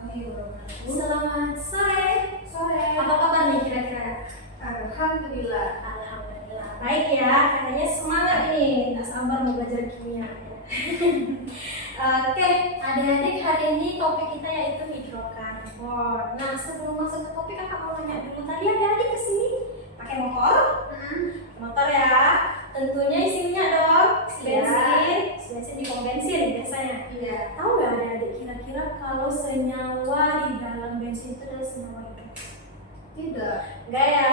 warahmatullahi wabarakatuh. Selamat sore. Sore. Apa kabar nih kira-kira? Alhamdulillah. Alhamdulillah. Baik ya, kayaknya semangat nih. Tak sabar mau belajar kimia. Oke, adik-adik, hari ini topik kita yaitu hidrokarbon. Nah, sebelum masuk ke topik, kakak mau tanya dulu. Tadi adik-adik kesini pakai motor? Motor ya. Tentunya isi minyak dong. Bensin di pom bensin biasanya. Iya. Tahu nggak adik-adik kira-kira kalau senyawa di dalam bensin itu adalah senyawa hidup? Tidak. Enggak ya?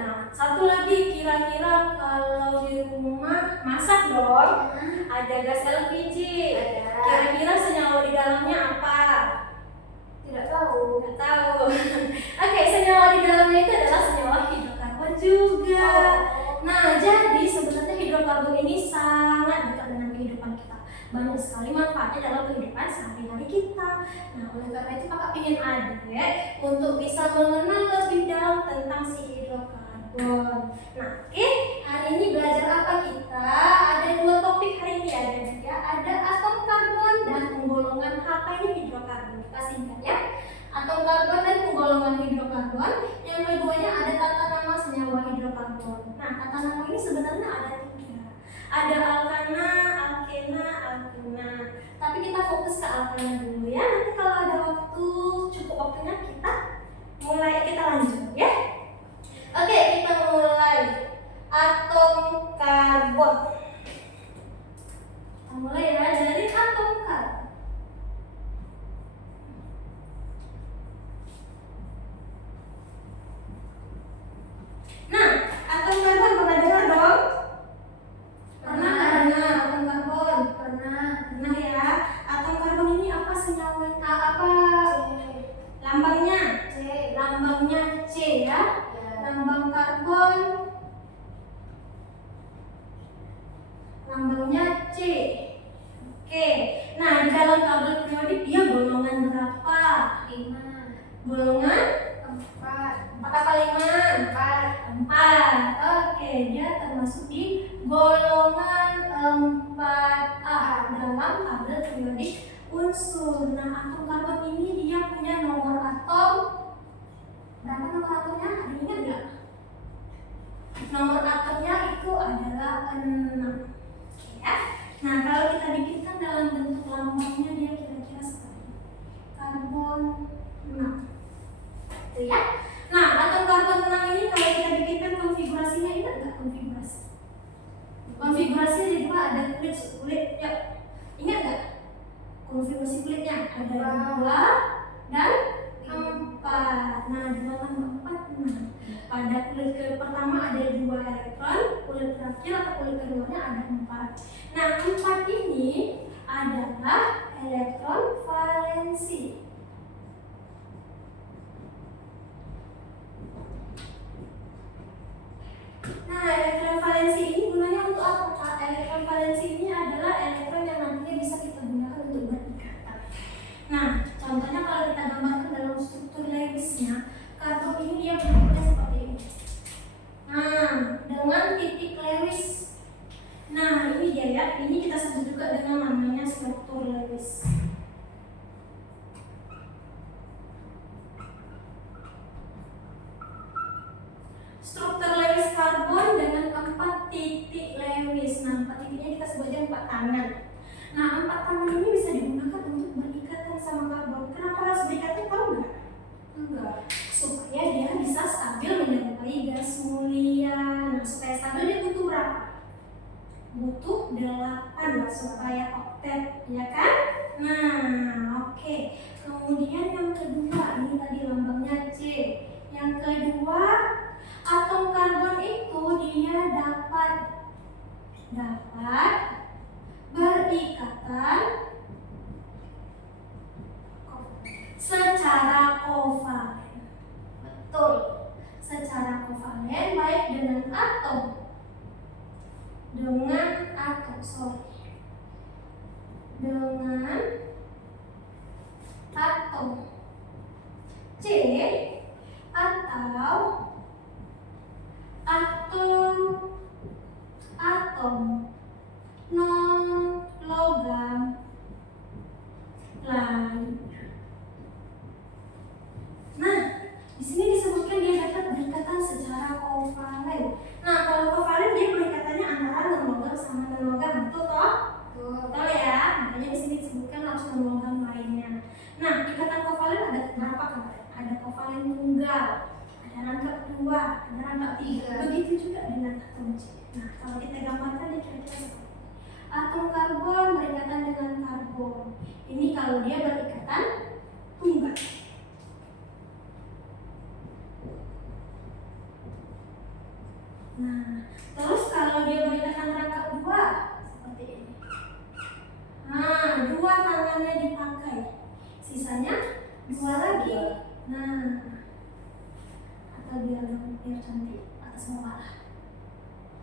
Nah, satu lagi kira-kira kalau di rumah masak dong, ada gas LPG. Ada. Kira-kira senyawa di dalamnya apa? Tidak tahu. Nggak tahu. Oke, senyawa di dalamnya itu adalah senyawa hidrokarbon juga. Nah, jadi sebenarnya hidrokarbon ini sangat dekat dengan kehidupan kita. Banyak sekali manfaatnya dalam kehidupan sehari-hari kita. Nah, oleh karena itu kakak ingin adik untuk bisa mengenal lebih dalam tentang si hidrokarbon. Nah, oke, hari ini belajar apa kita? Ada dua topik hari ini ya. Ada atom karbon dan penggolongan apa ini hidrokarbon. Kita singkat ya. Atom karbon dan penggolongan hidrokarbon. Yang keduanya ada tata nama senyawa hidrokarbon. Nah, tata nama ini sebenarnya ada tiga. Ada alkana, alkena, alkena. Tapi kita fokus ke alkana dulu ya. Nanti kalau ada waktu, cukup waktunya kita lanjut ya. Oke, kita mulai. Atom karbon. Kita mulai ya dari atom karbon. Nah, atom karbon pernah dengar dong? Pernah dengar atom karbon? Pernah ya. Atom karbon ini apa senyawanya? Apa lambangnya? C. Lambangnya C ya. Lambang karbon. Lambangnya C. Oke. Nah, di dalam tabel periodik dia golongan berapa? 5. Golongan 4. 4 apa 5? 4. Oke, dia termasuk di golongan 4A dalam tabel periodik unsur. Nah, atom karbon ini dia punya nomor atom. Berapa nomor atomnya? Ada ingat nggak? Nomor atomnya itu adalah 6. Oke ya. Nah, kalau kita bikinkan dalam bentuk lambangnya dia kira-kira seperti ini. Karbon 6. Itu ya. Nah, atom karbon 6 ini kalau kita bikinkan konfigurasinya, ingat nggak konfigurasi? Konfigurasi ada dua, ada kulit. Yuk, ingat nggak? Konfigurasi kulitnya ada 2 dan 4. Nah, di dalam 4 6. Pada kulit pertama ada 2 elektron, kulit terakhir atau kulit keduanya ada 4. Nah, 4 ini adalah elektron valensi. Nah, elektron valensi ini gunanya untuk apa, Kak? Elektron valensi ini adalah elektron yang nantinya bisa kita gunakan untuk berikatan. Nah, contohnya kalau kita gambarkan dalam struktur Lewisnya, karbon ini dia bentuknya seperti ini. Nah, dengan titik Lewis. Nah, ini dia ya. Ini kita sebut juga dengan namanya struktur Lewis. Struktur Lewis karbon dengan 4 titik Lewis. Nah, 4 titiknya kita sebut aja 4 tangan. Nah, 4 tangan ini bisa digunakan untuk berikatan sama karbon. Kenapa harus berikatan, tahu nggak? Enggak. Supaya dia bisa stabil menyerupai gas mulia. Nah, supaya stabil dia butuh berapa? Butuh 8 supaya oktet, ya kan? Nah, oke. Kemudian yang kedua, ini tadi lambangnya C. Yang kedua, atom karbon itu dia dapat berikatan secara kovalen. Betul. Secara kovalen baik dengan atom C atau atom non logam lain. kovalen. Nah, kalau kovalen dia berikatannya antara non-logam sama non-logam, betul toh? Betul ya. Makanya di sini disebutkan harus non-logam lainnya. Nah, ikatan kovalen ada berapa kemarin? Ada kovalen tunggal, ada rangkap 2, ada rangkap 3. Begitu juga dengan atom C. Nah, kalau kita gambarkan dia kira-kira seperti ini. Atom karbon berikatan dengan karbon. Ini kalau dia berikatan tunggal. Nah, terus kalau dia berikatan rangkap 2 seperti ini. Nah, 2 tangannya dipakai. Sisanya 2 lagi. Nah, atau biar cantik atas bawah.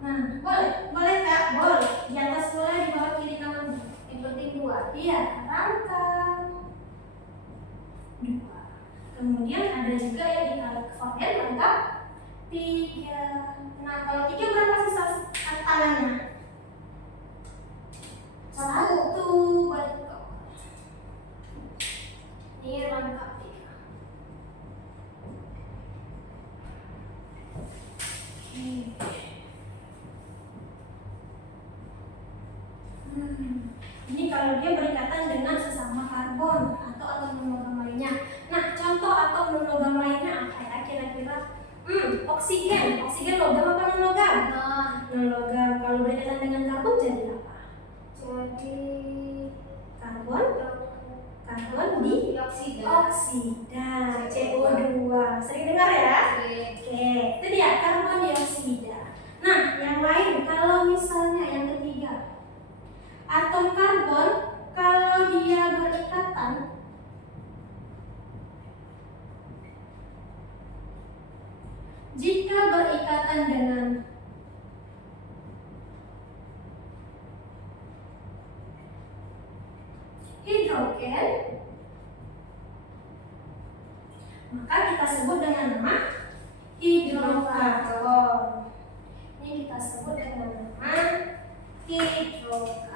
Nah, boleh Kak, boleh. Di atas boleh, di bawah kiri kanan. Yang penting 2. Iya, rangkap 2. Kemudian ada juga yang ditarik kovalen rangkap 3. Nah, kalau 3 berapa sisa tangannya? 1. Betul. Ini rangkap 3. Ini kalau dia berikatan dengan sesama karbon atau atom non-logam lainnya. Nah, contoh atom non-logam lainnya apa ya kira-kira? Oksigen. Oksigen logam apa non-logam? Non-logam. Kalau berikatan dengan karbon jadi apa? Jadi Karbon dioksida. oksida CO2. Sering dengar ya? Oke, itu dia karbon dioksida. Nah, yang lain kalau misalnya yang ketiga, atom karbon kalau dia berikatan jika berikatan dengan hidrogen, maka kita sebut dengan nama hidrokarbon. Ini kita sebut dengan nama hidrokarbon.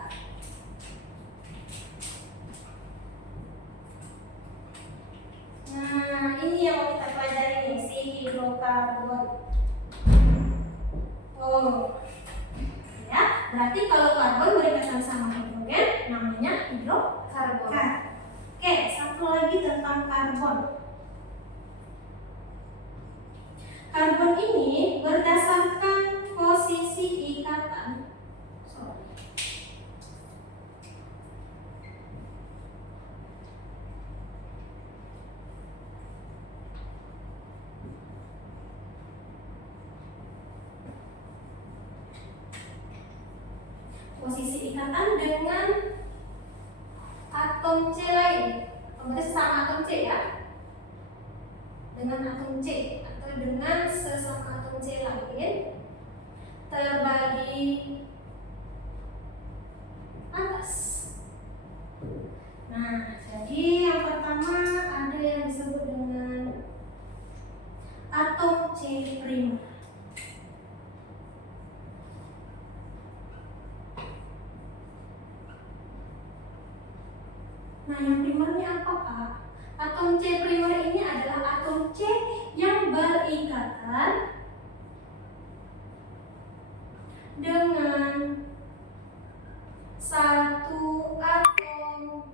Nah, ini yang mau kita pelajari nih, si hidrokarbon. Ya, berarti kalau karbon berikatan sama hidrogen namanya hidrokarbon. Oke, satu lagi tentang karbon. Karbon ini berdasarkan posisi ikatan. Posisi ikatan dengan atom C lain. Berarti sama atom C ya. Dengan atom C atau dengan sesama atom C lain terbagi atas. Nah, jadi yang pertama ada yang disebut dengan atom C primer. Nah, yang primernya apakah? Atom C primer ini adalah atom C yang berikatan dengan satu atom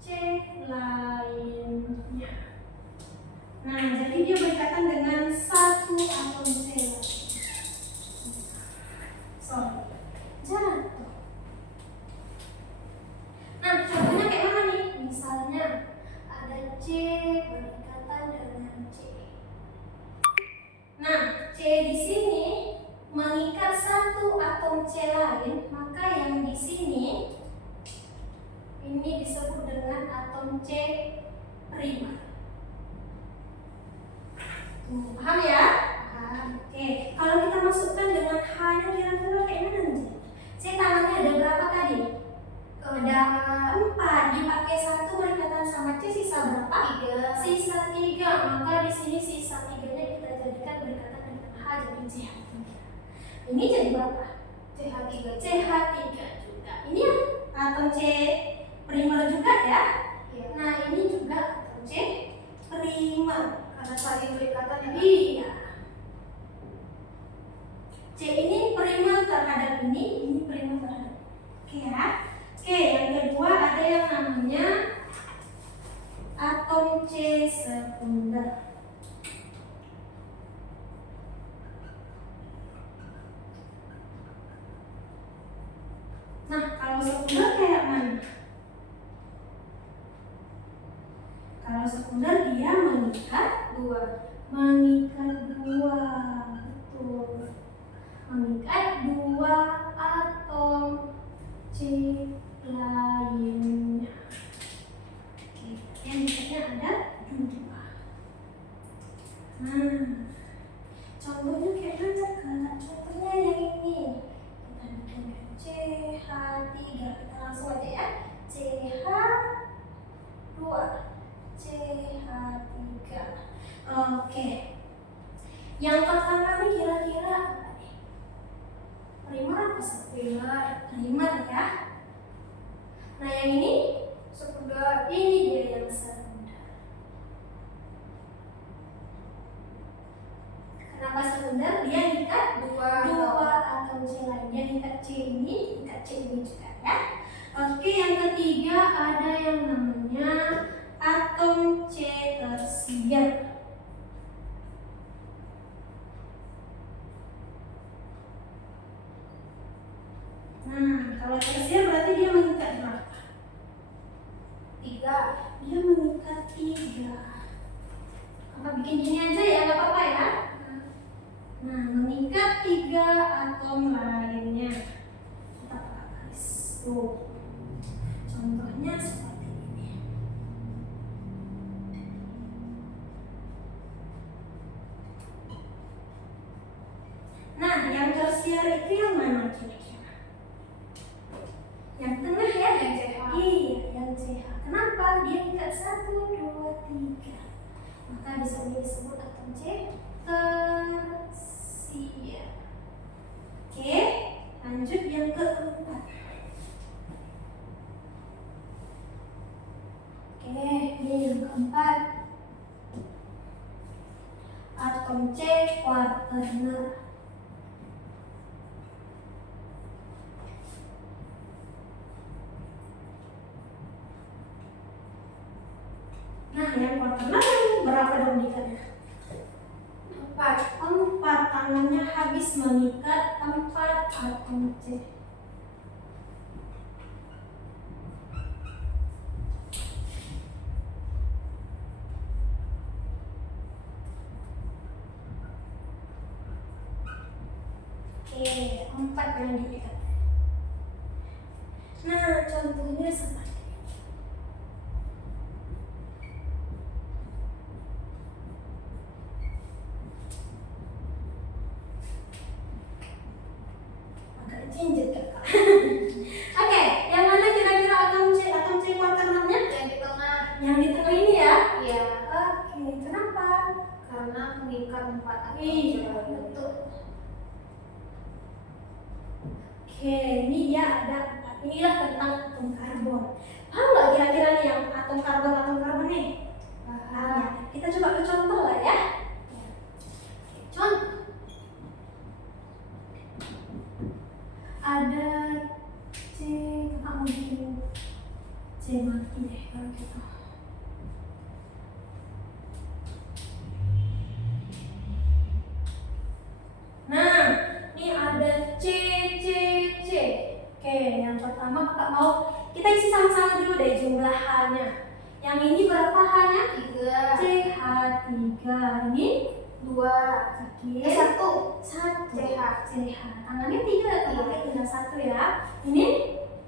C lainnya. Nah, jadi dia berikatan dengan satu atom C lainnya. Jatuh. Nah, contohnya kayak mana nih? Misalnya ada C berikatan dengan C. Nah, C di sini mengikat satu atom C lain, maka yang di sini ini disebut dengan atom C primer. Paham ya? Paham. Oke, kalau kita masukkan dengan H-nya kira-kira kayak mana nih? C tangannya ada berapa tadi? Ada 4, dipakai 1 berikatan sama C, sisa berapa? 3. Sisa 3, maka di sini sisa 3-nya kita jadikan berikatan dengan H jadi CH3. Ini jadi berapa? CH3. CH3 juga. Ini atom C primer juga ya. Nah, ini juga atom C primer Karena saling berikatan ya. Iya. ini primer terhadap ini primer terhadap. Oke ya. Oke, yang kedua ada yang namanya atom C sekunder. Nah, kalau sekunder kayak mana? Kalau sekunder dia mengikat dua, betul. Mengikat dua atom C lainnya. Oke, yang ikatnya ada dua. Nah, contohnya kayak mana Kak? Contohnya yang ini. Kita bikin CH3. Kita langsung aja ya. CH2. CH3. Oke. Yang pertama nih kira-kira apa nih? Primer apa sekunder? Primer ya. Nah yang ini sekunder. Ini dia yang sekunder. Kenapa sekunder? Dia ikat dua atom C lainnya. Ikat C ini juga ya. Oke, yang ketiga ada yang namanya atom C tersier. Nah, kalau tersier berarti dia mengikat berapa? 3. Dia mengikat 3. Apa bikin gini aja ya, nggak apa-apa ya? Nah, mengikat 3 atom lainnya. Kita pakai garis. Tuh. Contohnya seperti ini. Nah, yang tersier itu yang mana kira-kira? Yang tengah ya? Yang CH. Iya, yang CH. Kenapa? Dia ikat 1, 2, 3. Maka bisa disebut atom C tersier. Oke, lanjut yang keempat. Oke, ini yang keempat. Atom C kuaterner. Nah, yang kuaterner yang berapa dong ikatnya? 4. Tangannya habis mengikat 4 atom C. Oke, 4 yang diikat. Nah, contohnya seperti cincin Kak. Oke, yang mana kira-kira atom C kuaternernya? Yang di tengah. Yang di tengah ini ya? Iya. Oke, kenapa? Karena mengikat 4 atom. Iya, betul. Oke, ini dia ada 4. Inilah tentang atom karbon. Paham nggak kira-kira nih yang atom karbon nih? Paham. Kita coba ke contoh lah ya. Contoh. Ada C, kamu bikin C mati deh kalau gitu. Nah, ini ada C. Oke, yang pertama kakak mau kita isi sama-sama dulu deh jumlah H-nya. Yang ini berapa H-nya? 3. CH3. Ini 2. Oke. 1. CH. Tangannya 3, kita pakai tinggal 1 ya. Ini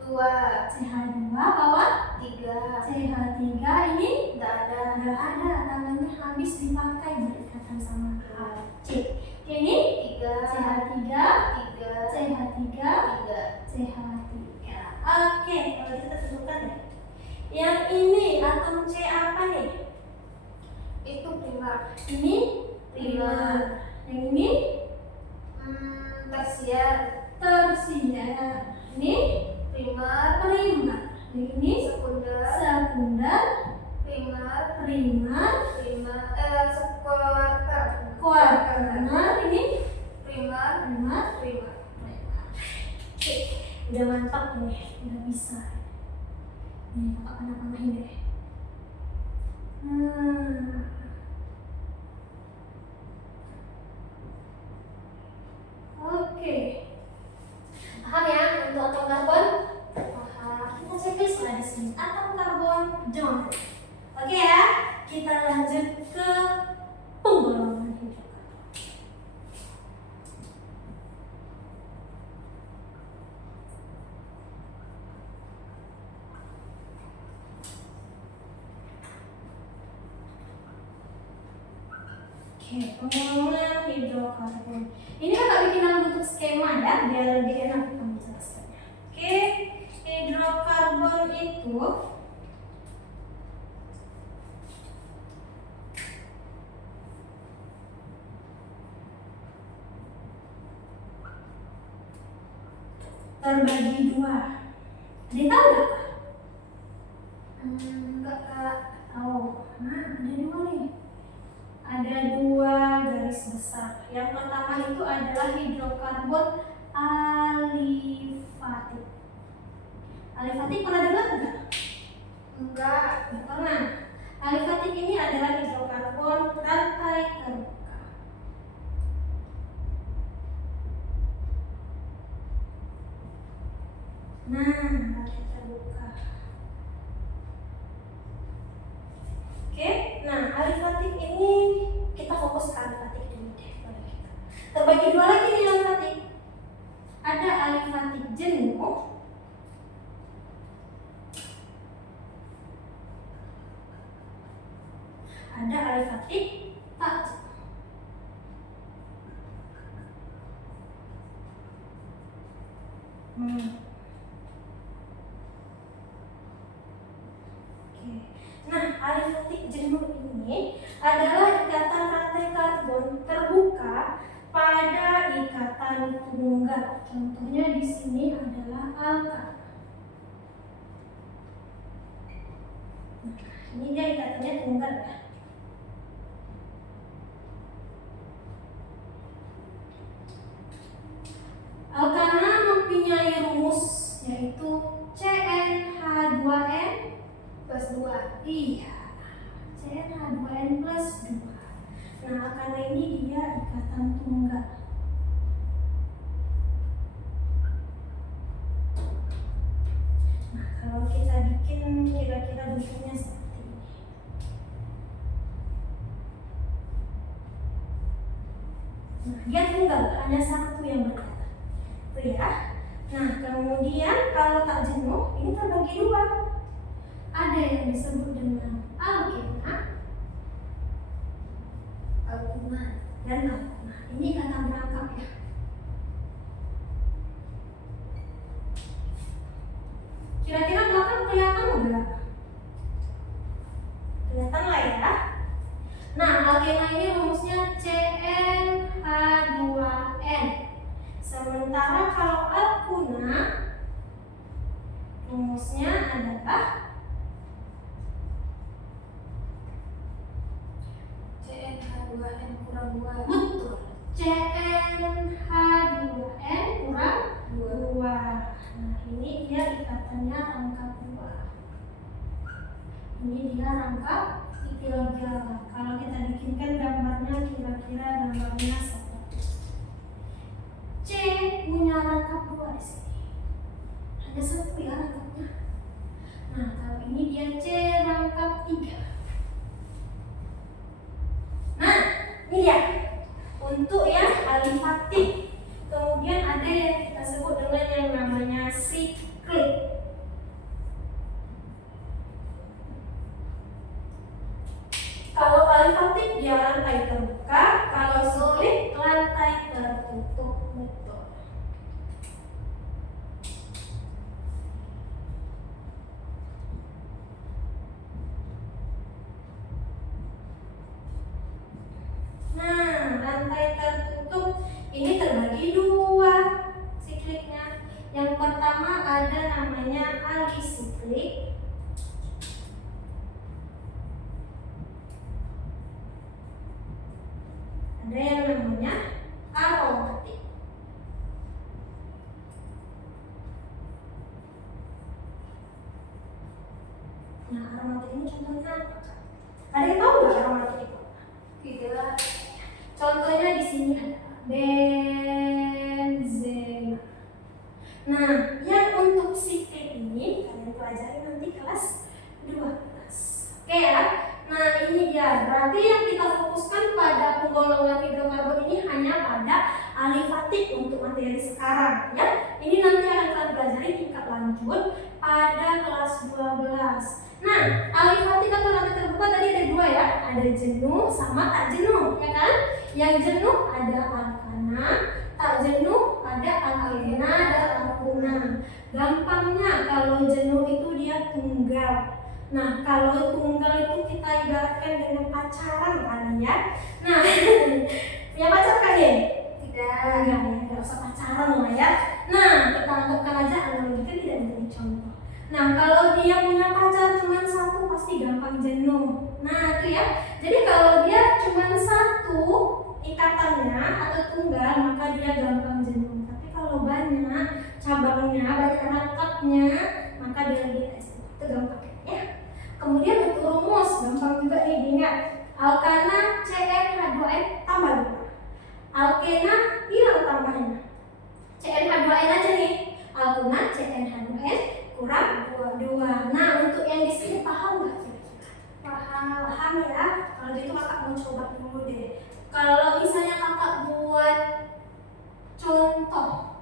2. CH2 bawah 3. CH3 ini Tidak ada. nggak ada, tangannya habis dipakai berikatan sama C. Ini 3. CH3 CH3 CH3. Oke, kalau kita tentukan deh. Yang ini atom C apa nih? Itu primer. Ini primer. Yang ini Tersier. Ini Primer. Yang ini Sekunder. primer, Sekuarter. kuaterner, ini Primer. primer. Primer. Oke, udah mantap nih, udah bisa. Nih, kakak panah-panahin deh. Oke. Paham ya untuk atom karbon? Paham. Kita checklist lah di sini. Atom karbon don't. Oke ya, kita lanjut ke penggolongan hidrokarbon. Oke, penggolongan hidrokarbon. Ini kakak bikin dalam bentuk skema ya, biar lebih enak kami jelaskannya. Oke, hidrokarbon itu terbagi dua. Ada yang tahu nggak? Enggak, Kak. Oh, nah ada dua nih. Ada dua garis besar. Yang pertama itu adalah hidrokarbon alifatik. Alifatik pernah dengar nggak? Enggak. Nggak pernah. Alifatik ini adalah hidrokarbon rantai terbuka. Nah, rantai terbuka. Oke, nah alifatik ini kita fokus ke alifatik dulu deh. Terbagi dua lagi nih alifatik. Ada alifatik jenuh. Ada alifatik tak jenuh. Oke. Nah, alifatik jenuh ini adalah ikatan rantai karbon terbuka pada ikatan tunggal. Contohnya di sini adalah alkana. Nah, ini dia ikatannya tunggal ya. Alkana mempunyai rumus yaitu CnH2n Plus 2. Iya, CnH2n plus 2. Nah, alkana ini dia ikatan tunggal. Nah, kalau kita bikin kira-kira bentuknya seperti ini. Nah, dia tunggal, hanya satu yang berkata. Itu ya. Nah, kemudian kalau tak jenuh, ini terbagi dua. Ada yang disebut dengan alkena dan alkena. Ini kata berangkap ya. Kira-kira belakang kelihatan enggak? Kelihatan lah ya. Nah, alkena ini rumusnya CnH2n. Sementara kalau alkuna rumusnya adalah CnH2n kurang 2. betul, CnH2n kurang 2. Nah, ini dia ikatannya rangkap 2. Ini dia rangkap 3. Kalau kita bikinkan gambarnya kira-kira gambarnya seperti C punya rangkap 2 di sini. Ada satu ya rangkapnya. Nah, kalau ini dia C rangkap 3. Nah, ini dia untuk yang alifatik. Kemudian ada yang kita sebut dengan yang namanya siklik. Kalau alifatik dia rantai terbuka, kalau siklik rantai tertutup. Betul. Nah, rantai tertutup ini terbagi dua sikliknya. Yang pertama ada namanya alisiklik. Ada yang namanya aromatik. alifabet ini contohnya apa? Ada yang tahu nggak gramatik itu? Tidak. Contohnya di sini ada benzema. Nah, yang untuk si T ini kalian pelajari nanti kelas 12. Oke ya. Nah, ini dia. Berarti yang kita fokuskan pada penggolongan hidrokarbon ini hanya pada alifatik untuk materi sekarang ya. Ini nanti akan kalian pelajari tingkat lanjut pada kelas 12. Nah, alifatik atau latih terbuka tadi ada dua ya. Ada jenuh sama tak jenuh, ya kan? Yang jenuh ada alkana, tak jenuh ada alkena dan alkuna. Gampangnya kalau jenuh itu dia tunggal. Nah, kalau tunggal itu kita ibaratkan dengan pacaran kali ya. Nah, punya pacar kan ya? Tidak. Enggak ya, enggak usah pacaran lah ya. Nah, kita anggapkan aja analogikan tidak menjadi contoh. Nah, kalau dia punya pacar cuma satu pasti gampang jenuh. Nah, itu ya. Jadi kalau dia cuma satu ikatannya atau tunggal maka dia gampang jenuh. Tapi kalau banyak cabangnya, banyak rangkapnya, maka dia lebih tidak jenuh. Itu gampang ya. Kemudian untuk rumus gampang juga nih diingat. Alkana CnH2n tambah 2. Alkena hilang tambahnya. CnH2n aja nih. Alkena CnH2n kurang 2. Nah, untuk yang di sini paham nggak kira-kira? Paham ya. Kalau gitu kakak mau coba dulu deh. Kalau misalnya kakak buat contoh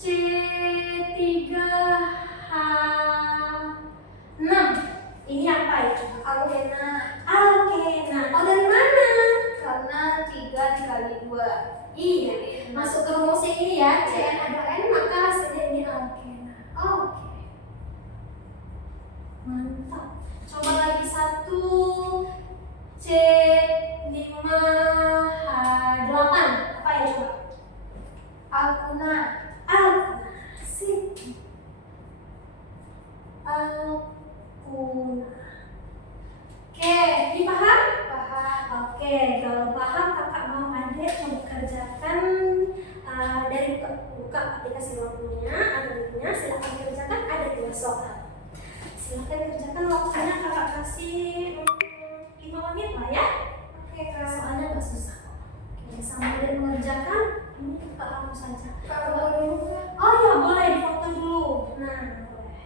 C3H6, ini apa ya? Alkena. Alkena. Oh, dari mana? Karena 3 dikali 2. Iya, masuk ke rumusnya ini ya, CnH2n maka hasilnya ini alkena. Oke. Mantap. Coba lagi satu C5H8. Apa ya coba? Alkuna. Alkuna. Sip. Alkuna. Oke, ini paham? Paham. Oke, kalau paham kakak mau adik coba kerjakan dari buka aplikasi waktunya, adiknya silakan kerjakan, ada 2 soal. Silakan kerjakan waktunya kakak kasih 5 menit lah ya. Oke, Kak. Soalnya nggak susah kok. Oke, sambil mengerjakan ini kakak langsung saja. Foto dulu. Oh ya boleh difoto dulu. Nah boleh.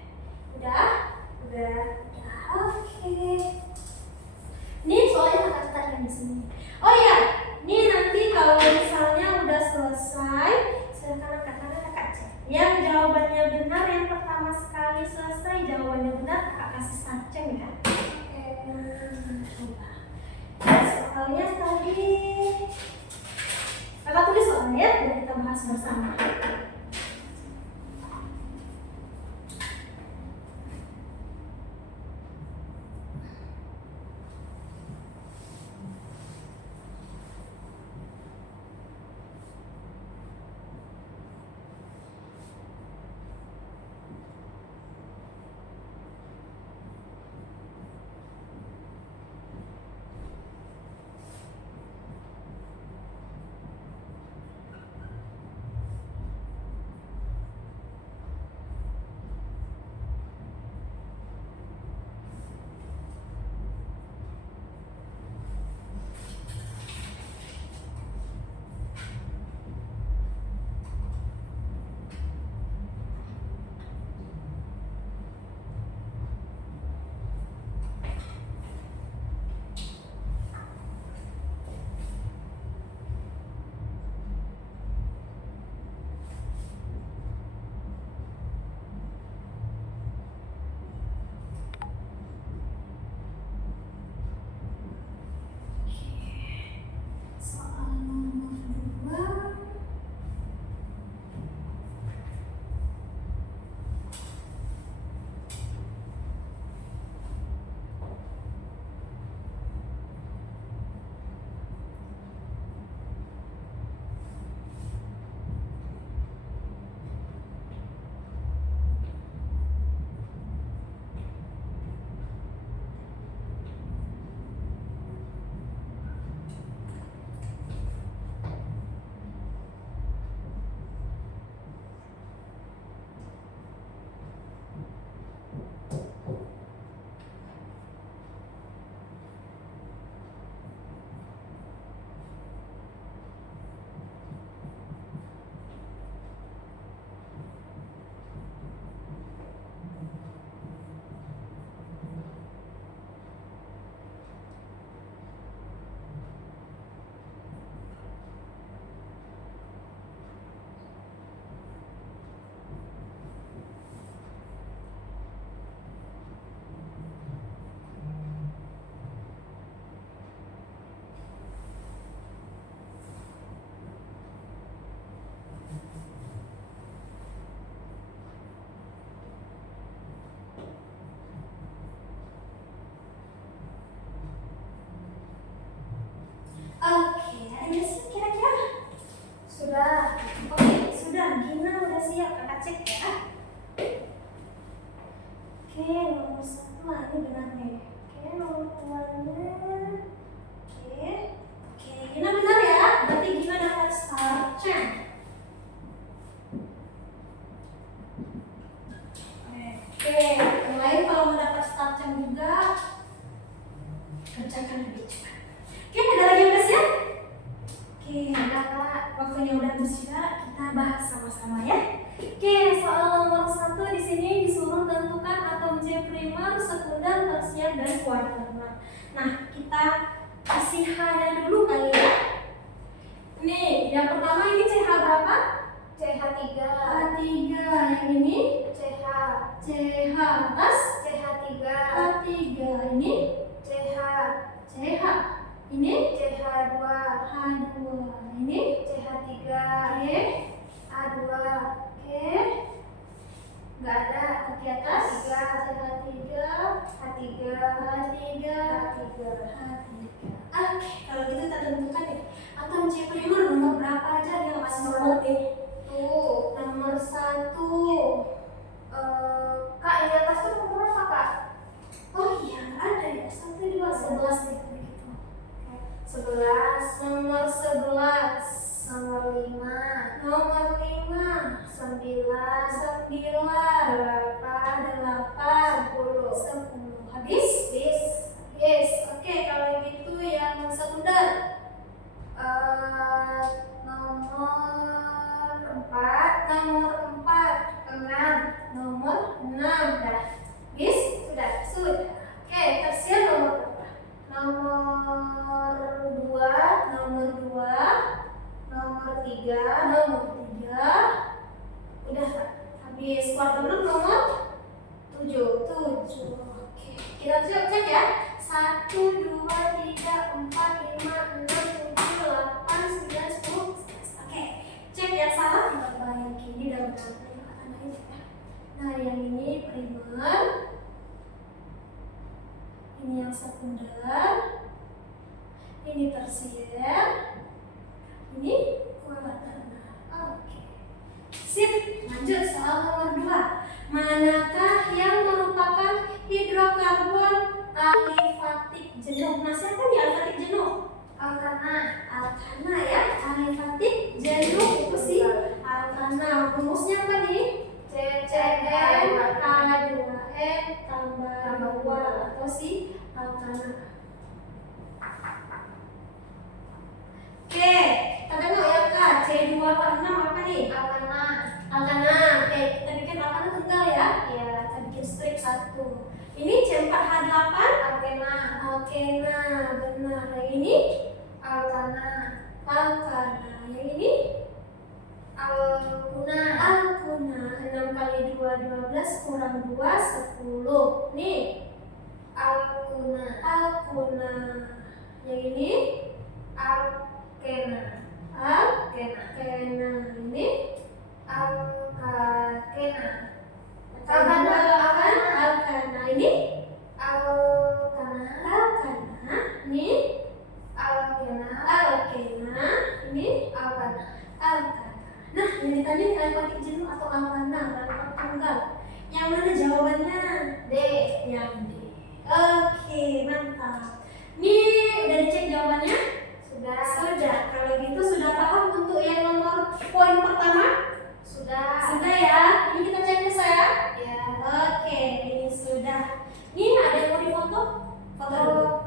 Udah? Udah. Oke. Ini soalnya kakak catatkan di sini. Oh iya, ini nanti kalau misalnya udah selesai, silakan kakak cek. Yang jawabannya benar yang pertama sekali selesai jawabannya benar kakak kasih saceng ya. Oke. Nah, coba. Soalnya tadi kakak tulis soalnya udah kita bahas bersama. lebih cepat. Oke, ada lagi yang udah siap? Oke, waktunya udah habis juga, kita bahas sama-sama ya. Oke, soal nomor 1 di sini disuruh tentukan atom C primer, sekunder, tersier, dan kuaternar. Nah, kita kasih H-nya dulu kali ya. Nih, yang pertama ini CH berapa? CH3. H3, yang ini CH. CH atas CH3. H3, ini CH. CH, ini CH2. H2, ini CH3. oke, A2. oke, Nggak ada. oke atas H3. CH3, H3. H3, H3. Oke, kalau gitu kita tentukan ya. Atom C primer nomor berapa aja dia kasih nomor nih? Tuh. Nomor 1. Kak, yang di atas tuh nomor berapa, Kak? Oh iya, ada ya. 1, 2, 11 nih begitu. 11. Nomor 11. Nomor 5. Nomor 5. 9. 9. 8. 10. 10. Habis? Bis. Yes. Oke, kalau gitu yang sekunder. Nomor 4. Nomor 4. 6. Nomor 6. Dah. Bis? Sudah. Oke, tersier nomor berapa? Nomor 2. Nomor 2. Nomor 3. Nomor 3. Udah, habis. Kuaternar nomor 7. 7. Oke, kita cek ya. 1, 2, 3, 4, 5, 6, 7, 8, 9, 10, 11. Oke, cek yang salah kita perbaiki. Ini dalam rangka yang akan lain ya. Nah, yang ini primer, ini yang sekunder, ini tersier, ini kuaternar. Oke, sip. Lanjut soal nomor 2. Manakah yang merupakan hidrokarbon alifatik jenuh? Nah, siapa nih alifatik jenuh? Alkana ya. Alifatik jenuh itu sih alkana. Rumusnya apa nih? CN H2N tambah 2 atau si alkana. Oke, kita tengok ya Kak. C2H6 apa nih? Alkana. Alkana. Oke, kita bikin alkana tunggal ya. Iya. Kita bikin strip 1. Ini C4H8 Alkena. alkena, benar. Yang ini Alkana. alkana. Yang ini Alkuna. alkuna. 6 kali 2 12 kurang 2 10. Nih Alkuna. alkuna. Yang ini Alkena. alkena. Ini Alkakena. alkana. Alkana. Ini Alkana. alkana. Ini Alkena. alkena. Ini Alkana. alkana. Nah, yang ditanya alifatik jenuh atau alkana, alifatik tunggal. Yang mana jawabannya? D. Yang D. Oke, mantap. Nih, udah dicek jawabannya? Sudah. Sudah. Kalau gitu sudah paham untuk yang nomor poin pertama? Sudah. Sudah ya. Ini kita cek dulu ya. Ya. Oke, ini sudah. Ini ada yang mau difoto? Foto dulu.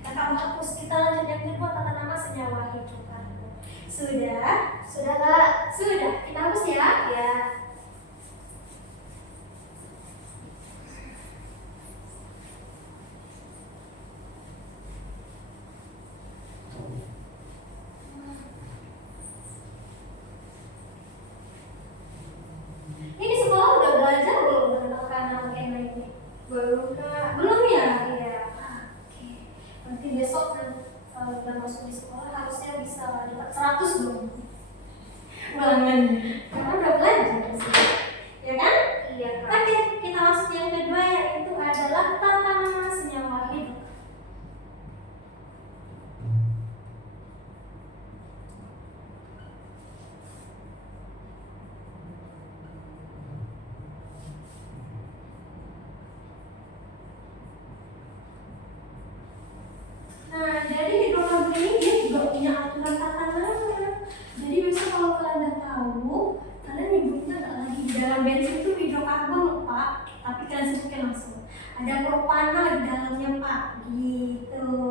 Kita hapus. Kita lanjut yang kedua, tata nama senyawa hidrokarbon. Sudah? Sudah, Kak. Sudah. Kita hapus ya. Ya. Ini sekolah udah belajar belum tentang alkana ini? Belum, Kak. Belum ya? Iya. Oke. Nanti besok kan kalau kita masuk di sekolah harusnya bisa dapat 100 dong. Ulangannya. Karena udah belajar di sini. Ya kan? Iya, Kak. Oke, kita masuk yang kedua yaitu adalah tata nama senyawa hidup. Nah, jadi hidrokarbon ini dia juga punya aturan tata nama. Jadi besok kalau kalian udah tahu, kalian nyebutnya nggak lagi di dalam bensin itu hidrokarbon Pak, tapi kalian sebutnya langsung. Ada propana di dalamnya Pak, gitu.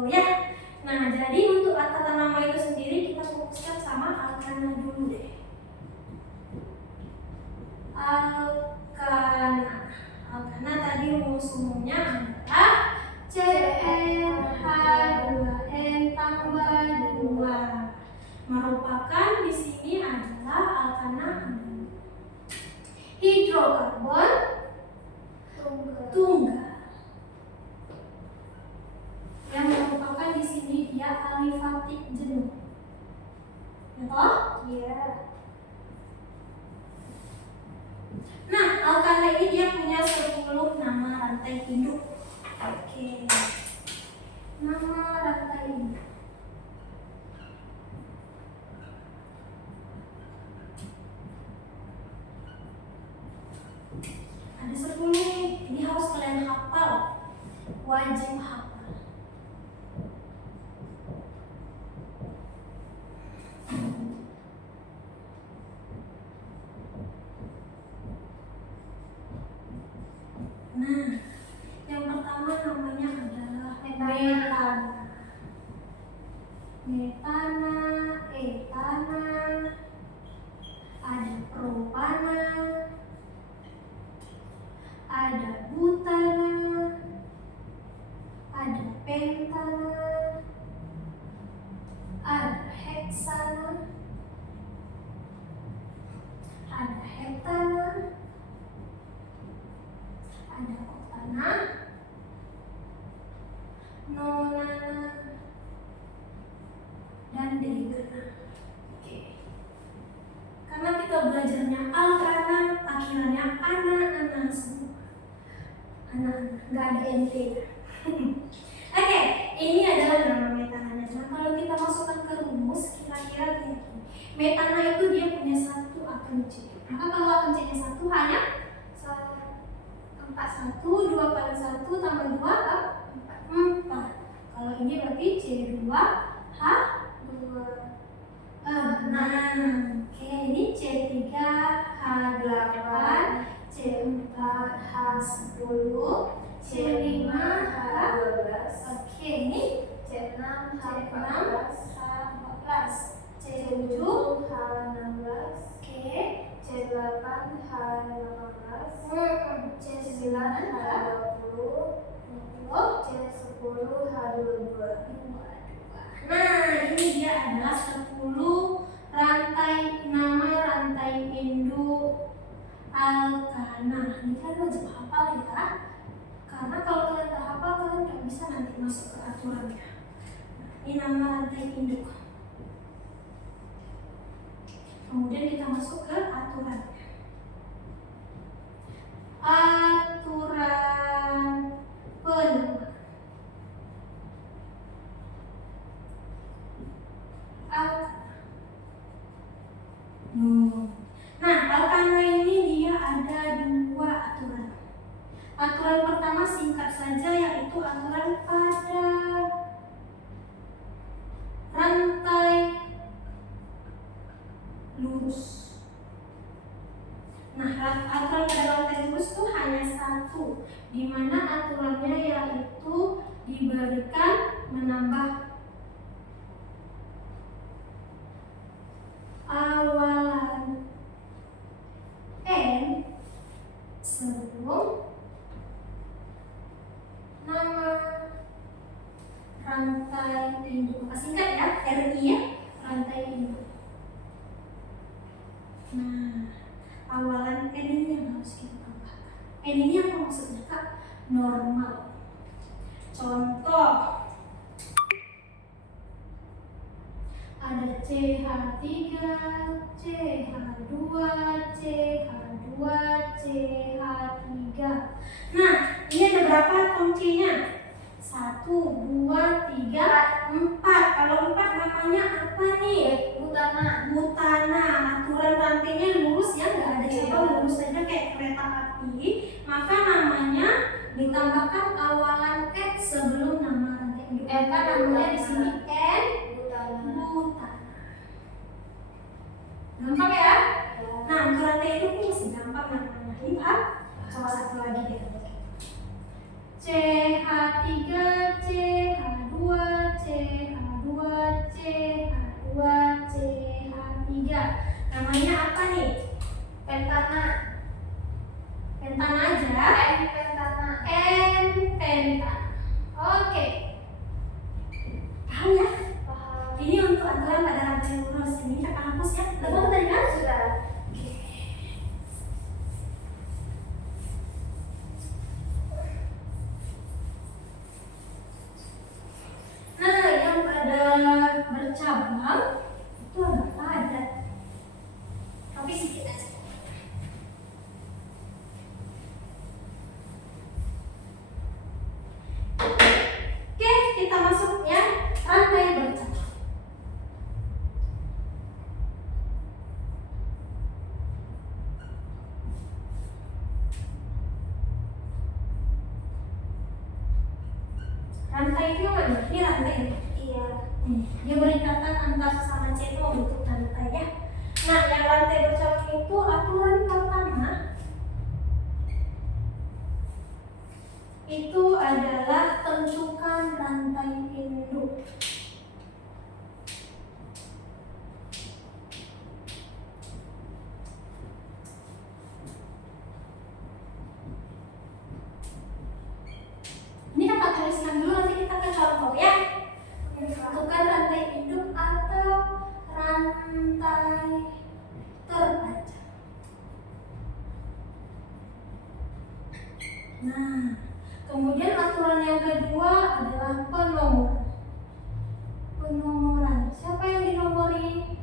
fatigue, jenuh. Ya toh? Iya. Nah, alkana ini dia punya 10 nama rantai induk. Oke. Nama rantai induk. Ada 10 nih. Ini harus kalian hafal. Wajib hafal. Nah, yang pertama namanya adalah metana. Metana, etana, ada propana, ada butana, ada pentana, ada heksana, ada heptana, ada oktana, nonana, dan degana. Oke. Karena kita belajarnya alkana, akhirannya ana semua. Ana, nggak ada nt. Oke, ini adalah nama metananya. Nah, kalau kita masukkan ke rumus, kira-kira kayak gini. Metana itu dia punya 1 akun C. Maka kalau akun C-nya 1 hanya 1, 2 kali 1 tambah 2 apa? 4. Kalau ini berarti C2 H2 6. Oke, ini C3 H8, C4 H10, C5 H12. Oke, ini C6 H14, C7 H16. Oke, C8 H18, C9 H20, C10 H22. Nah, ini dia adalah 10 nama rantai induk alkana. Ini kalian wajib hafal ya, karena kalau kalian tak hafal kalian nggak bisa nanti masuk ke aturannya. Ini nama rantai induk. Kemudian kita masuk ke aturan. Aturan penamaan. Nah, alkana ini dia ada 2 aturan. Aturan pertama singkat saja, yaitu aturan pada rantai lurus. Nah, aturan pada rantai lurus itu hanya 1, di mana aturannya yaitu diberikan menambah awalan n sebelum nama rantai induk. Singkat ya, RI ya, rantai induk. Nah, awalan n ini yang harus kita tambahkan. N ini apa maksudnya, Kak? Normal. Contoh, ada CH3, CH2, CH2, CH3. Nah, ini ada berapa kuncinya? 1, 2, 3, 4. Kalau 4 namanya apa nih? Butana. Aturan rantainya lurus ya, nggak ada cabang, lurus saja kayak kereta api. Maka namanya ditambahkan awalan X sebelum nama rantai induk. Namanya di sini N. Butana. Gampang ya? Nah, untuk rantai induk ini masih gampang namanya. Lihat, coba satu lagi deh. CH3, CH2, CH2, CH2, CH3. Namanya apa nih? Pentana. Pentana aja. Pentana. Pentana. Oke. Paham ya? Ini untuk aturan pada rantai lurus. Ini kita hapus ya. Lepas tadi kan? Sudah. Nah, yang pada bercabang itu agak padat, tapi sedikit aja. Oke, kita masuk yang rantai bercabang. Rantai itu mana? Ini rantai. Iya. Dia berikatan antar sesama C itu membentuk rantai ya. Nah, yang rantai bercabang itu aturan pertama itu adalah tentukan rantai induk. Ini kakak tuliskan dulu, nanti kita akan contoh ya. Tentukan rantai induk atau rantai terpanjang. Nah, kemudian aturan yang kedua adalah penomoran. Penomoran. Siapa yang dinomori?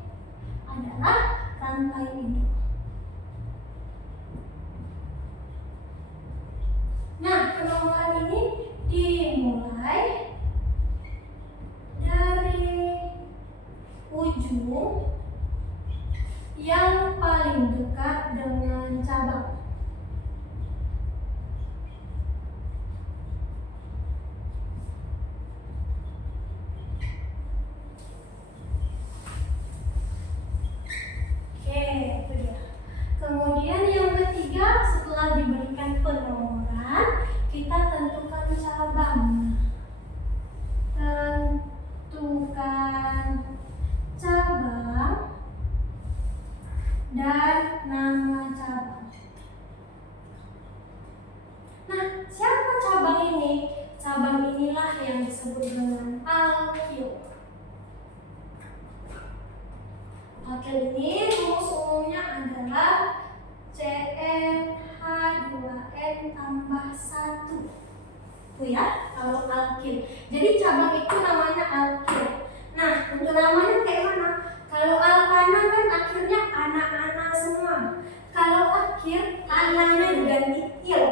Adalah rantai induk. Nah, penomoran ini dimulai dari ujung yang paling dekat dengan cabang. Oke, itu dia. Kemudian yang ketiga, setelah diberikan penomoran, kita tentukan cabang. Tentukan cabang dan nama cabang. Nah, siapa cabang ini? Cabang inilah yang disebut dengan alkil. Alkil ini rumus umumnya adalah CnH2n tambah 1. Tuh ya, kalau alkil. Jadi cabang itu namanya alkil. Nah, untuk namanya kayak mana? Kalau alkana kan akhirnya ana-ana semua. Kalau akhir, ananya diganti il.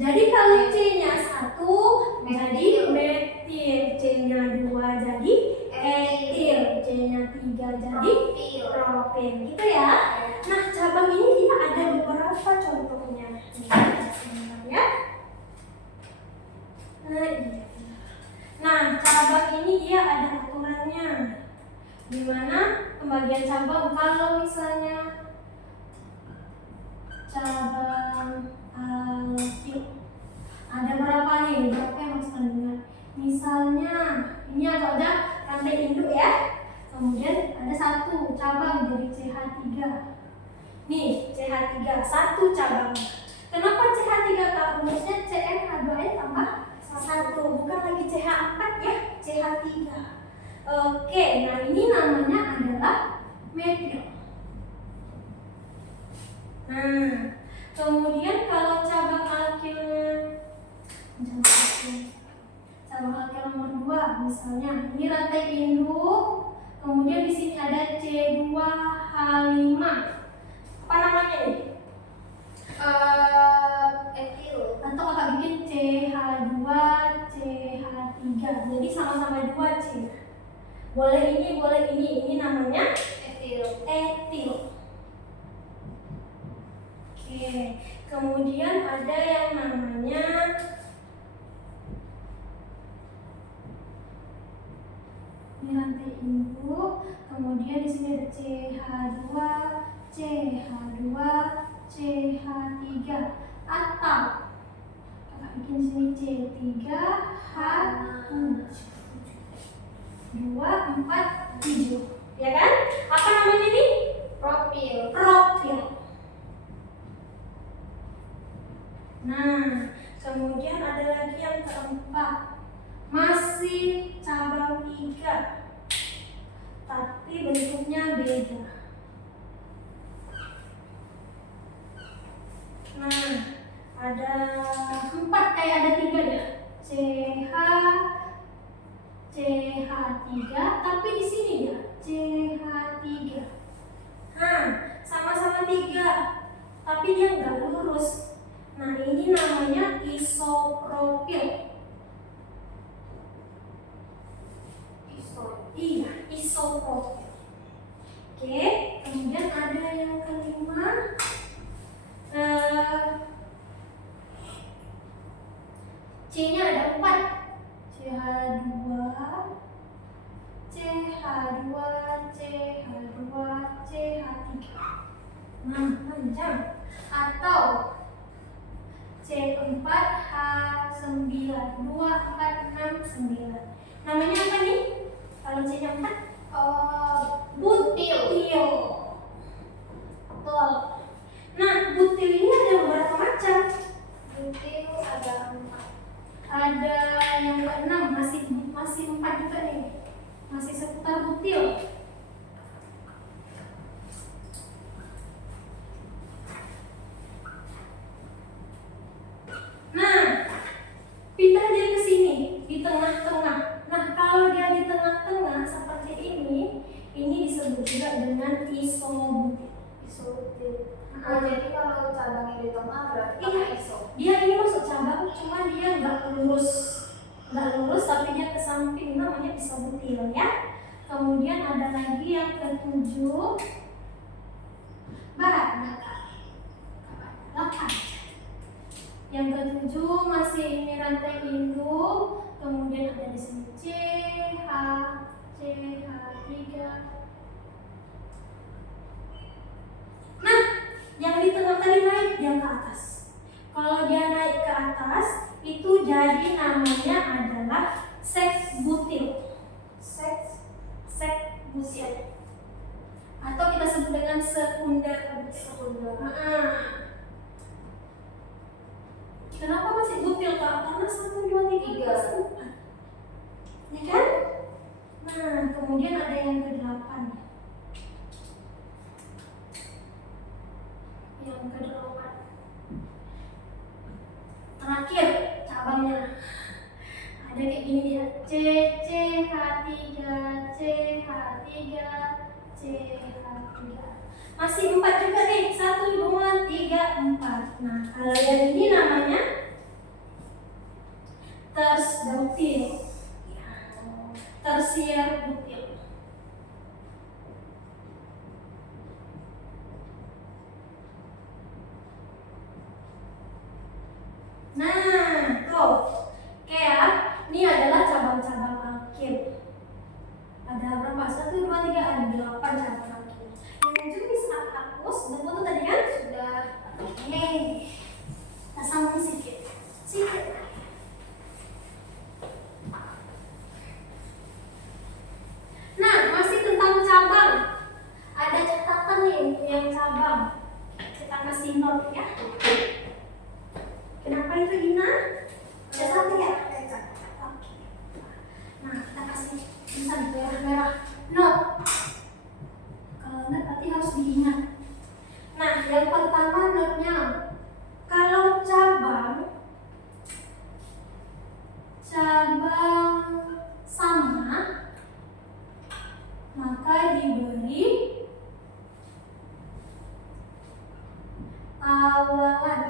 Jadi kalau C-nya 1 jadi metil, C-nya 2 jadi etil, C-nya 3 jadi propin. Gitu ya. Nah, cabang ini dia ada beberapa contohnya. Sebentar ya. Nah, cabang ini dia ada aturannya. Di mana pembagian cabang kalau misalnya cabang alkil ada berapa nih? Berapa yang harus kandungan? Misalnya ini ada rantai induk ya. Kemudian ada satu cabang jadi CH3. Nih, CH3 satu cabang. Kenapa CH3 Kak? Rumusnya CnH2n tambah 1, bukan lagi CH4 ya, CH3. Oke, nah ini namanya adalah metil. Nah, kemudian kalau cabang alkilnya cabang alkil nomor 2 misalnya ini rantai induk, kemudian di sini ada C2H5. Apa namanya nih? Etil. Atau kakak bikin CH2 CH3. Jadi sama-sama 2 C. Boleh ini namanya Etil. etil. Oke, kemudian ada yang namanya ini rantai induk, kemudian di sini ada CH2, CH2, CH3 atau kakak bikin sini C3H7 2, 4, 7 ya kan? Apa namanya ini? Propil. Propil. Nah, kemudian ada lagi yang keempat, masih cabang 3 tapi bentuknya beda. Nah, ada 4, ada 3 ya. CH, CH2, CH3, tapi di sini dia CH3. Nah, sama-sama 3, tapi dia nggak lurus. Nah, ini namanya isopropil. Iya, isopropil. Oke, kemudian ada yang kelima. C-nya ada 4. CH2, CH2, CH2, CH3. Nah, panjang. Atau C4H9, 2, 4, 6, 9. Namanya apa nih? Kalau C-nya 4? Butil. Betul. Nah, butil ini ada beberapa macam. Butil ada 4. Ada yang ke-6, masih 4 juga nih. Masih seputar butil. Nah, pindah dia ke sini, di tengah-tengah. Nah, kalau dia di tengah-tengah seperti ini disebut juga dengan isobutil. Jadi kalau cabangnya di tengah berarti pakai iso. Dia ini masuk cabang, cuma dia nggak lurus, tapi dia ke samping, namanya isobutil ya. Kemudian ada lagi yang ke-7, banyak kali, 8. Yang ke-7 masih ini rantai induk, kemudian ada di sini CH, CH3. Nah, yang di tengah tadi naik dia ke atas. Kalau dia naik ke atas, itu jadi namanya adalah seks-butil. Seks-butil. Atau kita sebut dengan sekunder. Kenapa masih butil, Kak? Karena 1, 2, 3, 4. Ya kan? Nah, kemudian ada yang ke-8. Yang ke-8. Terakhir cabangnya. Ada kayak gini ya. CH3, CH3, CH3. Masih 4 juga nih. 1, 2, 3, 4. Nah, kalau yang ini namanya tersier butil. Nah, tuh. Kayak ini adalah cabang-cabang alkil. Ada berapa? 1, 2, 3, ada 8 cabang alkil. Yang juga bisa hapus. Udah foto tadi kan? Sudah. Oke. Kita sambung sedikit. Nah, masih tentang cabang. Ada catatan nih yang cabang. Kita kasih note ya. Kenapa itu Gina? Ada 1 ya? Oke. Nah, kita kasih tulisan merah-merah. Note. Kalau enggak berarti harus diingat. Nah, yang pertama note-nya. Kalau cabang sama, maka diberi awalan.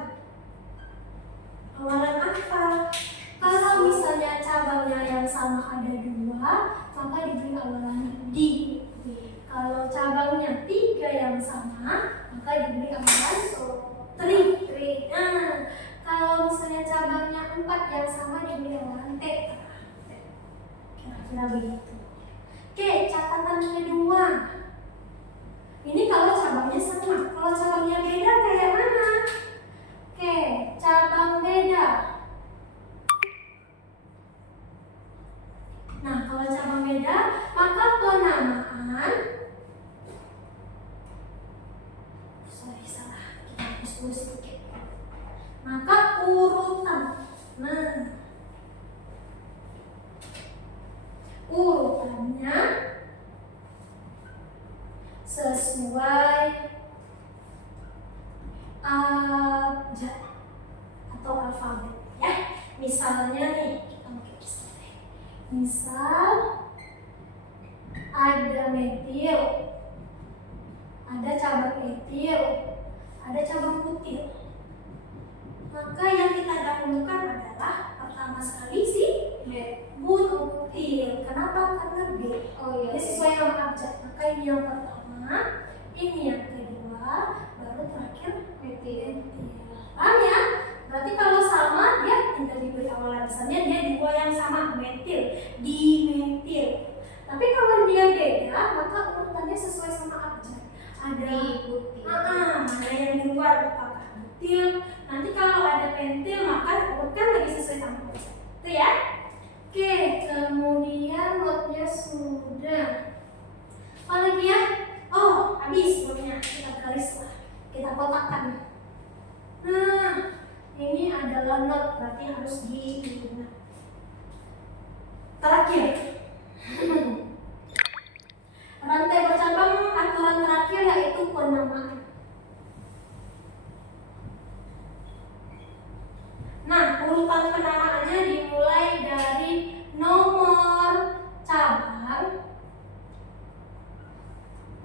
Awalan apa? Kalau misalnya cabangnya yang sama ada 2, maka diberi awalan D. Kalau cabangnya 3 yang sama, maka diberi awalan tri. Nah, kalau misalnya cabangnya 4 yang sama diberi awalan T. Kira-kira begitu. Oke, catatan kedua. Ini kalau cabangnya sama. Kalau cabangnya beda kayak mana? Oke, cabang beda. Nah, kalau cabang beda, maka penamaan salah. Kita hapus dulu sedikit. Maka urutan. Nah, urutannya sesuai abjad atau alfabet ya. Misalnya nih, kita pakai misal ada metil, ada cabang etil, ada cabang butil. Maka yang kita dahulukan adalah pertama sekali si butil. Kenapa? Karena B. Oh iya. Ini sesuai nama abjad. Maka ini yang pertama, ini yang kedua, baru terakhir Metil. paham ya? Berarti kalau sama dia tinggal diberi awalan. Misalnya dia dua yang sama, metil, dimetil. Tapi kalau dia beda, maka urutannya sesuai sama abjad. Ada Butil. mana yang di luar apakah butil. Nanti kalau ada pentil maka urutkan lagi sesuai sama abjad. Itu ya. Oke, kemudian notnya sudah. Apa lagi ya? Oh, habis notnya. Kita garis lah. Kita kotakkan. Nah, ini adalah not, berarti harus diingat. Terakhir. Rantai bercabang aturan terakhir yaitu penamaan. Nah, urutan penamaannya dimulai dari nomor cabang,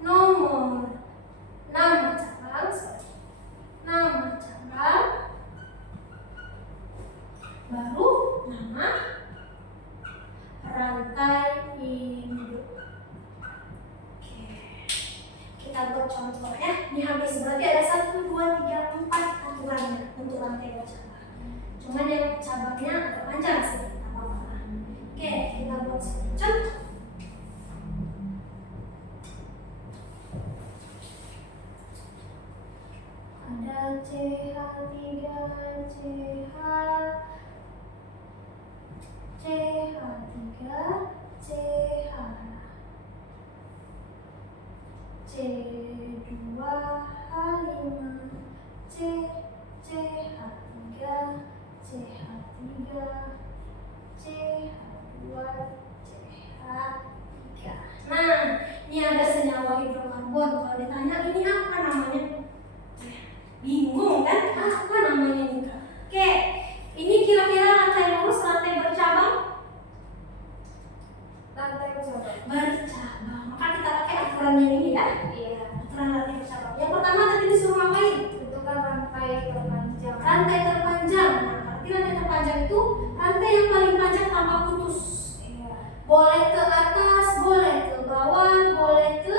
nomor nama cabang, baru nama rantai induk. Oke, kita buat contoh ya. Ini habis, berarti ada 1, 2, 3, 4 aturannya untuk rantai bercabang. Cuman yang cabangnya agak panjang sih, tidak apa-apa. Oke, kita buat contoh. Ada CH3, CH, CH3, CH, C2H5, C, CH3, CH3, CH2, CH3. Nah, ini ada senyawa hidrokarbon. Kalau ditanya ini apa namanya? Bingung kan? Apa namanya ini? Oke, ini kira-kira rantai lurus, rantai bercabang? Rantai bercabang. Bercabang. Maka kita pakai aturannya ini ya. Iya. Aturan rantai bercabang. Yang pertama tadi disuruh ngapain? Tentukan rantai terpanjang. Rantai terpanjang. Nah, berarti rantai terpanjang itu rantai yang paling panjang tanpa putus. Iya. Boleh ke atas, boleh ke bawah, boleh ke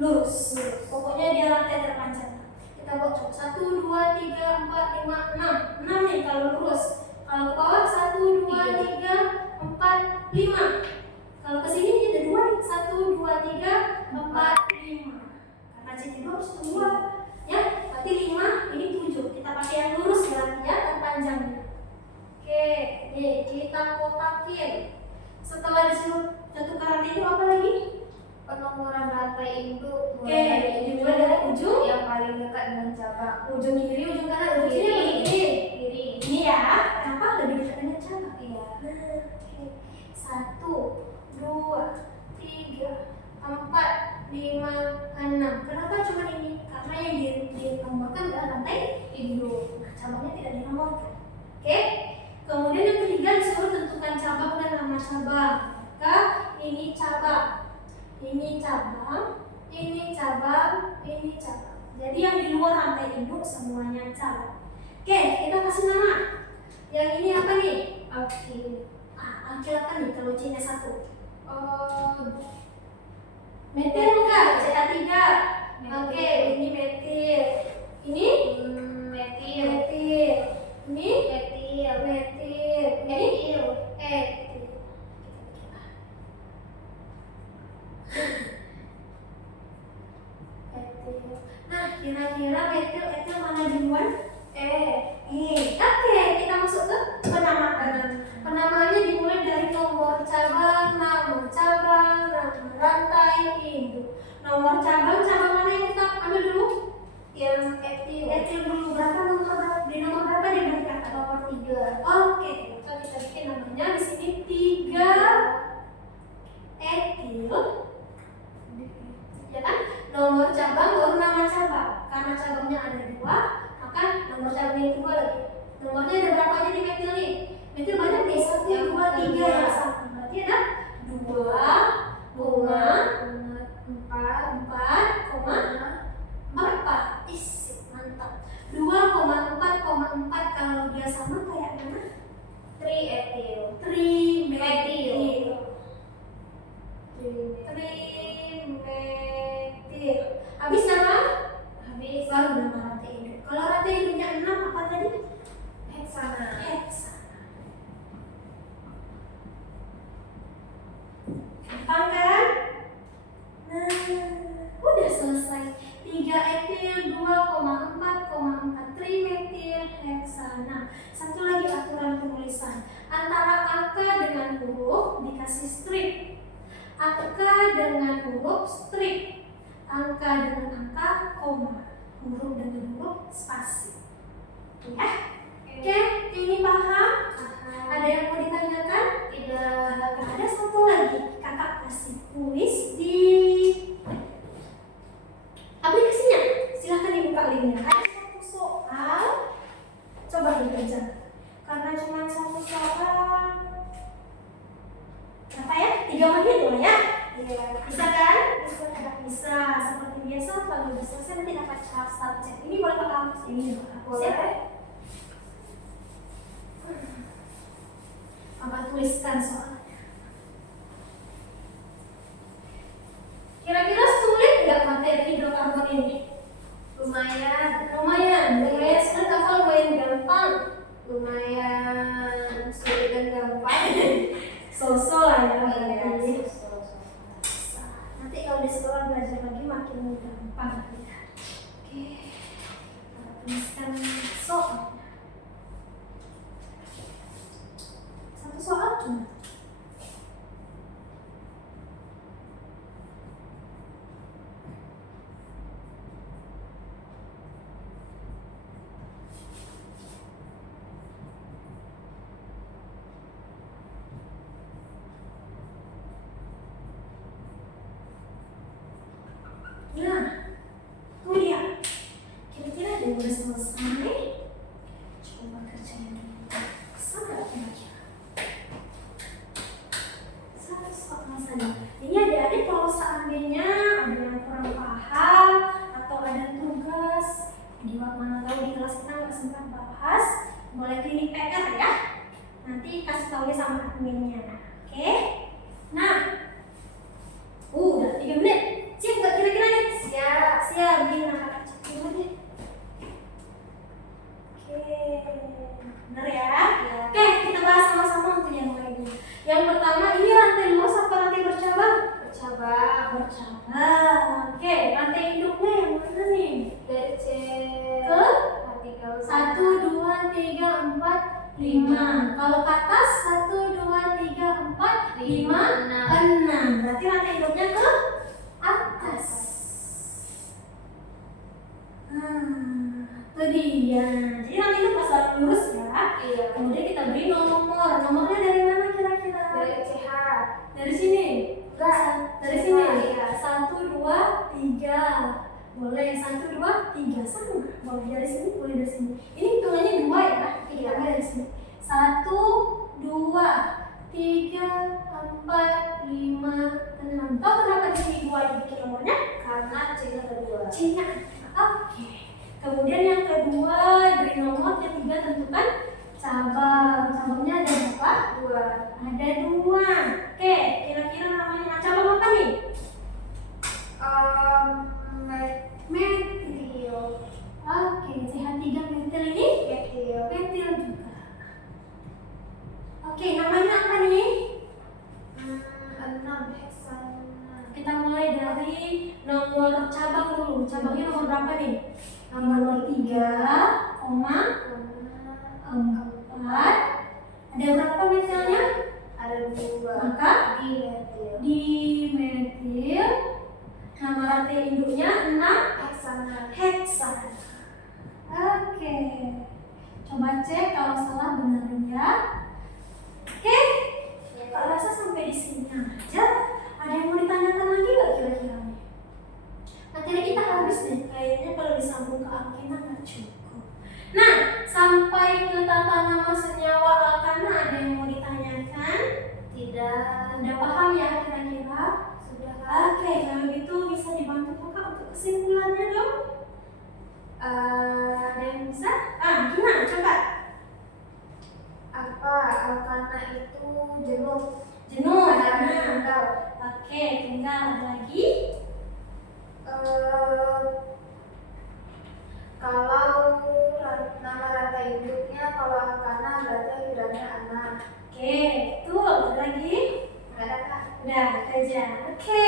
lurus. Pokoknya dia rantai terpanjang. Kita buat coba 1, 2, 3, 4, 5, 6. 6 nih kalau lurus. Kalau ke bawah 1, 2, 3, 4, 5. Kalau ke sini ada 2 nih. 1, 2, 3, 4, 5. Karena sini harus 2. Ya, berarti 5, ini 7. Kita pakai yang lurus berarti ya terpanjangnya. Oke, nih kita kotakin. Setelah disuruh tentukan rantai itu apa lagi? Penomoran rantai induk dimulai dari ujung yang paling dekat dengan cabang. ujung kiri, ujung kanan, ujung sini, ujung kiri. Kiri. Ini ya, kenapa lebih dekat dengan cabang? Iya. Nah, oke. 1, 2, 3, 4, 5, 6. Kenapa cuma ini? Karena yang dinomorkan adalah rantai induk. Nah, cabangnya tidak dinomorkan. Oke. Kemudian yang ketiga disuruh tentukan cabang dan nama cabang. Maka ini cabang. Ini cabang, ini cabang, ini cabang. Jadi yang di luar rantai induk semuanya cabang. Oke, kita kasih nama. Yang ini apa nih? Akil. Akil apa nih kalau C-nya 1? Oh. Metil enggak? CH3. Metil. Oke, ini metil. Ini Metil. metil. Ini Metil. metil. Ini Etil. etil. Etil. Nah, kira-kira metil etil mana duluan? Oke, kita masuk ke penamaan. Penamaannya dimulai dari nomor cabang, nama rantai induk. Nomor cabang mana yang kita ambil dulu? Yang etil. Etil dulu. Di nomor berapa dia berikan? Nomor 3. Oke, kita bikin namanya di sini 3 etil. Ya kan? Nomor cabang baru nama cabang. Karena cabangnya ada 2, maka nomor cabang yang kedua lagi. Nomornya ada berapa aja di metil nih? Metil banyak nih, 1, 2, 3 ya. Berarti ada 2, trimetil. Habis nama? Habis. Baru nama rantai induk. Kalau rantai induknya 6 apa tadi? Heksana. Heksana. Gampang kan? Nah, udah selesai. 3 etil 2,4,4 trimetil heksana. Satu lagi aturan penulisan. Antara angka dengan huruf dikasih strip. Angka dengan huruf strip. Angka dengan angka koma. Huruf dengan huruf spasi. Ya? Oke, ini paham? Ada yang mau ditanyakan? Tidak. Kalau ada satu lagi, kakak kasih kuis di aplikasinya. Silahkan dibuka linknya. Ada satu soal, coba dikerjakan. Karena cuma satu soal, berapa ya? 3 menit loh ya? Iya. Bisa kan? Bisa. Seperti biasa, kalau bisa saya nanti dapat subjek. Ini boleh pakai hapus ini, Boleh. Apa tuliskan soalnya. Kira-kira sulit nggak materi hidrokarbon ini? Lumayan. Lumayan sulit apa lumayan gampang? Lumayan sulit dan gampang. So-so lah ya Iya. berarti. Nanti kalau di sekolah belajar lagi makin gampang ya. Oke, kita tuliskan soal. Satu soal cuma. Nah, itu dia. Kira-kira ada yang udah selesai? Coba kerjain dulu. Sama kira-kira. Satu soal saja. Ini adik-adik kalau seandainya ada yang kurang paham atau ada tugas di mana tahu di kelas kita nggak sempat bahas, boleh klinik PR ya. Nanti kasih tahu sama adminnya. Oke? Nah, udah 3 menit. Siap nggak kira-kira nih? Siap. Siap, Bina kakak cek dulu deh. Oke, bener ya? Iya. Oke, kita bahas sama-sama untuk yang lainnya. Yang pertama, ini rantai luas apa rantai bercabang? Bercabang. Bercabang. Oke, rantai induknya yang mana nih? Dari C. Ke? Artikel 1, 2, 3, 4, 5. Kalau ke atas 1, 2, 3, 4, 5, 6. Berarti rantai induknya ke atas. Itu dia. Jadi nanti itu pas lurus ya. Iya. Kemudian kita beri nomor. Nomornya dari mana kira-kira? Dari CH. Dari sini. Enggak. Dari sini. Iya. 1, 2, 3. Boleh 1, 2, 3 sama. Boleh dari sini, boleh dari sini. Ini hitungannya 2 ya. Kita ambil dari sini. 1, 2, 3, 4, 5, 6. Tahu kenapa di sini 2 dibikin nomornya? Karena C-nya ada 2. C-nya. Oke. Kemudian yang kedua dari nomor, ketiga tentukan cabang. Cabangnya ada berapa? 2. Ada 2. Oke, kira-kira namanya cabang apa nih? Metil. Oke, CH3 metil ini Metil. metil juga. Oke, namanya apa nih? 6 heksana. Kita mulai dari nomor cabang dulu. Cabangnya nomor berapa nih? Nomor 3, koma 4. Ada berapa metilnya? Ada 2. Maka Dimetil. dimetil. Nama rantai induknya 6 Heksana. heksana. Oke. Coba cek kalau salah benar ya. Oke. Kak rasa sampai di sini aja. Ada yang mau ditanyakan lagi nggak kira-kira nih? Materi kita habis nih. Kayaknya kalau disambung ke alkena nggak cukup. Nah, sampai ke tata nama senyawa alkana ada yang mau ditanyakan? Tidak. Udah paham ya kira-kira? Sudah. Oke, kalau gitu bisa dibantu kakak untuk kesimpulannya dong. Ada yang bisa? Gimana? Coba. Apa alkana itu jenuh? Jenuh. Karena Nah, meninggal. Oke, tinggal ada lagi. Kalau nama rantai induknya, kalau Alkana berarti akhirannya anak. Oke, betul. Ada lagi? Nggak ada kak? Udah, kerja. Oke,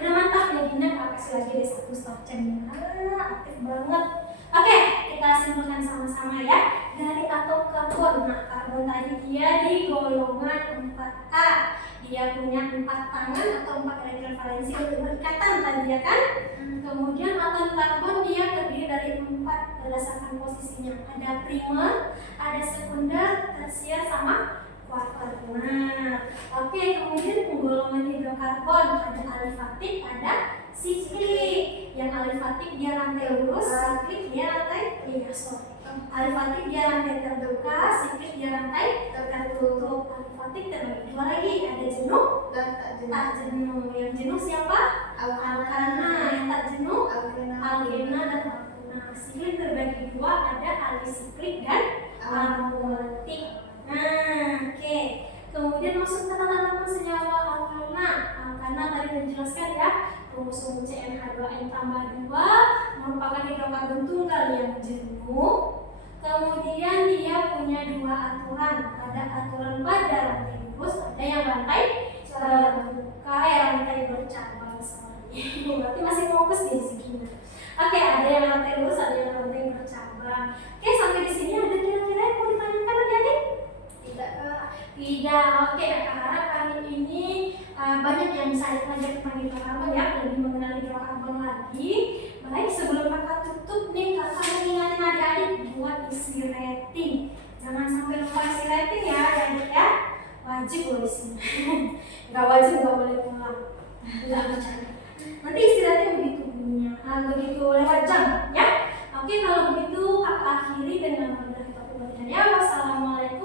udah mantap ya Gina. Aku kasih lagi deh satu stop jam. Aktif banget. Oke, kita simpulkan sama-sama ya. Dari atom karbon. Nah, karbon tadi dia di golongan 4A. Dia punya 4 tangan atau 4 elektron valensi untuk berikatan tadi ya kan? Kemudian atom karbon dia terdiri dari 4 berdasarkan posisinya. Ada primer, ada sekunder, tersier, sama kuarter. Nah, oke, kemudian penggolongan hidrokarbon ada alifatik, ada siklik. Yang alifatik dia rantai lurus, siklik dia rantai alifatik dia rantai terbuka, siklik dia rantai tertutup. Alifatik terbagi dua lagi, ada jenuh Dan tak jenuh. tak jenuh. Yang jenuh siapa? Alkana. Yang tak jenuh alkena dan alkena. Siklik terbagi dua, ada alisiklik dan aromatik. Nah, oke. Kemudian masuk ke tata-tata senyawa alkana. Alkana tadi menjelaskan ya, kromosom CnH2n tambah 2 merupakan hidrokarbon tunggal yang jenuh. Kemudian dia punya 2 aturan. Ada aturan pada rantai lurus, ada yang rantai terbuka, rantai bercabang. Berarti masih fokus di sini. Oke, ada yang rantai lurus, ada yang rantai bercabang. Oke, sampai di sini ada kira-kira yang mau ditanyakan adik-adik? Tidak kak. Tidak. Oke, kakak harap kali ini banyak yang bisa dipelajari tentang hidrokarbon ya, lebih mengenal hidrokarbon lagi. Baik, sebelum kakak tutup nih, kakak mau ingatin adik-adik buat isi rating. Jangan sampai lupa isi rating ya, adik ya. Wajib loh isinya. Nggak wajib, nggak boleh pulang. Nggak bercanda. Nanti isi rating begitu bunyinya, begitu lewat jam ya. Oke, kalau begitu kakak akhiri dengan wabillahi taufiq wal hidayah. Wassalamualaikum